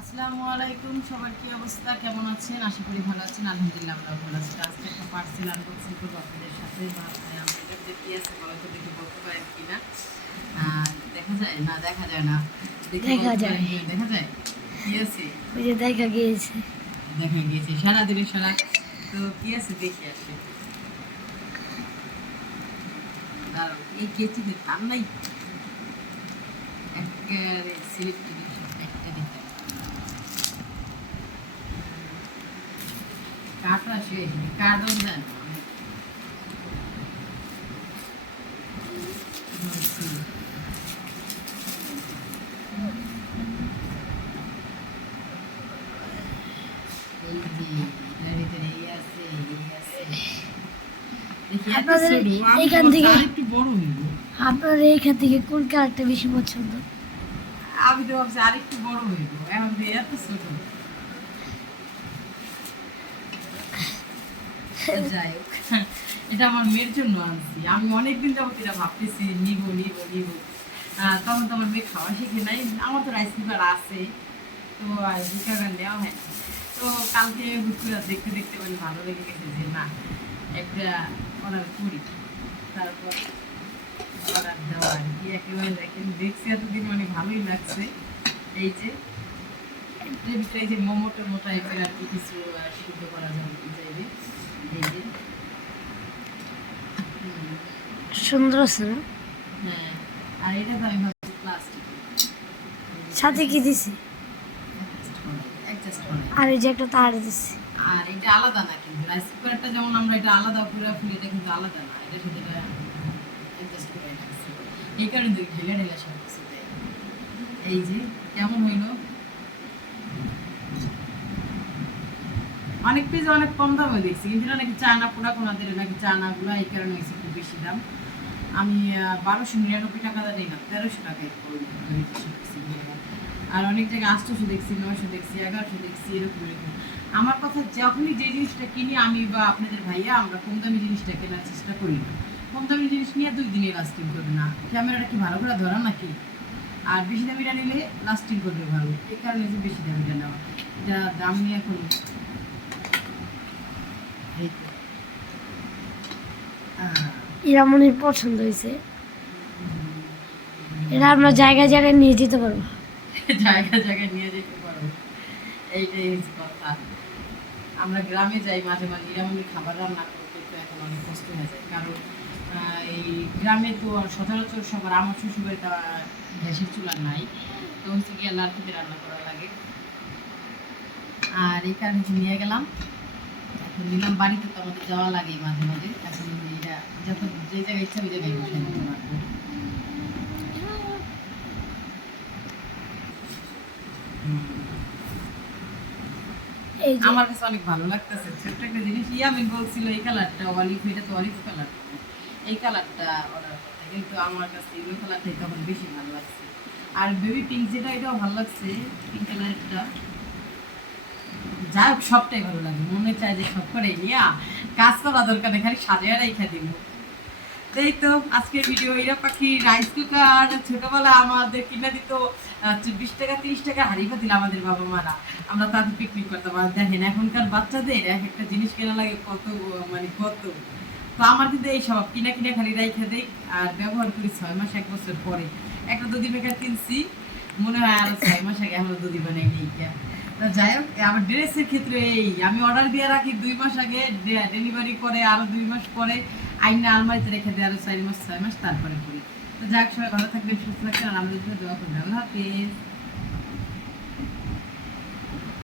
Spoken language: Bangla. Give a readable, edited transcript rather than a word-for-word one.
আসসালামু আলাইকুম, সবার কি অবস্থা, কেমন আছেন? আশা করি ভালো আছেন। আলহামদুলিল্লাহ আমরা ভালো আছি। আজকে একটা পার্সেল আনবক্সিং করবো আপনাদের সাথে। এটাতে কি আছে বলো তো, দেখি বলতে পারেন কিনা। দেখা যায় না, দেখা যায় না, দেখা যায়, দেখা যায় কি আছে। ওই যে দেখা গিয়েছে, দেখা গিয়েছে সারাদিনে সারা। তো কি আছে দেখি আসে। দাঁড়াও, এই কেচিতে থাম নাই, একেবারে সিলেক্ট একটা দেখে কাটা শেষ, কার্টন দেন আপনাদের এইখান থেকে একটু বড় হইব। আপনার এইখান থেকে কোন কালারটা বেশি পছন্দ? আমি তো ভাবছি আরেকটু বড় হইব, এখন দিয়ে এত ছোট। যাই হোক, এটা আমার মেয়ের জন্য আনছি। আমি অনেকদিন যাবত এটা ভাবতেছি নিব নিব নিব। তখন তো আমার মেয়ে খাওয়া শিখে নাই। আমার তো রাইস কুকার আছে, তো কুকার নেওয়া হয় না। তো কালকে হুট করে দেখতে দেখতে মানে ভালো লেগে গেছে যে না, একটা অর্ডার করি। তারপর অর্ডার দেওয়া আর কি, একেবারে দেখেন দেখছি এতদিন মানে ভালোই লাগছে। এই যে এর ভিতরে এই যে মোমোটোর মতো টাইপের আর কি কিছু সিদ্ধ করা যাবে চাইলে। এই যে সুন্দর আছে না? হ্যাঁ, আর এটা তো আমি ভাবছি প্লাস্টিক সাথে কি দিছি? অ্যাডজাস্ট করা। আর এই যে একটা তার দিছি। আর এটা আলাদা না, কিন্তু রাইস কুকারটা যেমন আমরা এটা আলাদা পুরো ফুল, এটা কিন্তু আলাদা না, এটা সাথে এটা অ্যাডজাস্ট করে রাখছি। এই কারণে দুই ঢেলে ঢেলে সব কিছু দেয়। এই যে কেমন হইলো, অনেক পেজে অনেক কম দামে দেখছি, কিন্তু এটা নাকি চায়না প্রোডাক্ট, ওনাদের নাকি চায়নাগুলো, এই কারণে হয়েছে একটু বেশি দাম। আমি 1299 টাকা দিই না, 1300 টাকায় আর অনেক জায়গায় 800 দেখছি, 900 দেখছি, 1100 দেখছি, এরকম এরকম। আমার কথা, যখনই যে জিনিসটা কিনি আমি বা আপনাদের ভাইয়া, আমরা কম দামি জিনিসটা কেনার চেষ্টা করি না। কম দামি জিনিস নিয়ে 2 দিনে লাস্টিং করবে না, ক্যামেরাটা কি ভালো করে ধরা নাকি? আর বেশি দামিটা নিলে লাস্টিং করবে ভালো, এই কারণে যে বেশি দামিটা নেওয়া। এটা দাম নিয়ে এখন এরা মনে হয় পছন্দ হয়েছে, এরা আমরা জায়গায় জায়গায় নিয়ে যেতে পারবো। জায়গায় জায়গায় নিয়ে যেতে পারবো, এইটাই হচ্ছে কথা। আমরা গ্রামে যাই মাঝে মাঝে, নিরামিষ খাবার রান্না করতে তো এখন অনেক কষ্ট হয়ে যায়, কারণ এই গ্রামে তো সচরাচর সবার আমার শ্বশুরের গ্যাসের চুলা নাই, তো হচ্ছে গিয়ে লাঠিতে রান্না করা লাগে। আর এই কারণে নিয়ে গেলাম, এখন নিলাম। বাড়িতে তো আমাদের যাওয়া লাগে মাঝে মাঝে, এখন এটা যখন যে জায়গায় ইচ্ছা ওই জায়গায় বসে নিতে পারবো। আমার কাছে অনেক ভালো লাগতেছে, ছোট্ট একটা জিনিস। আমি বলছিল এই কালারটা অলিভ, এটা তো অলিভ কালার, এই কালারটা অর্ডার করতে, কিন্তু আমার কাছে এই কালারটাই তখন বেশি ভালো লাগছে। আর বেবি পিঙ্ক যেটা, এটাও ভালো লাগছে, পিঙ্ক কালারটা। যাই হোক, সবটাই ভালো লাগে, মনে চায় যে সব করে নিয়ে কাজ করা দরকার নেই, খালি সাজিয়ে রেখে দিব। এই তো আজকের ভিডিও। এরা পাখি রাইস কুকার ছোটবেলা আমাদের কিনে দিত 20 টাকা 30 টাকা হাড়ি দিল আমাদের বাবা মারা, আমরা তাদের পিকনিক করতাম। আর দেখেন এখনকার বাচ্চাদের এক একটা জিনিস কেনা লাগে কত, মানে কত। তো আমার কিন্তু এই সব কিনা কিনে খালি রাইখে দেই, আর ব্যবহার করি 6 মাস 1 বছর পরে। একটা দুধি মেকার কিনছি, মনে হয় আরো 6 মাস আগে এখনো দুধি বানাই নেই। যাই হোক, আমার ড্রেসের ক্ষেত্রে এই আমি অর্ডার দিয়ে রাখি 2 মাস আগে, ডেলিভারি করে আরো 2 মাস পরে, আইনা আলমারিতে রেখে দেয় আরো 4 মাস 6 মাস তারপরে করি। তো যাক, সবাই ভালো থাকবেন, সুস্থ থাকবেন, আর আমাদের জন্য দোয়া করবেন। আল্লাহ হাফেজ।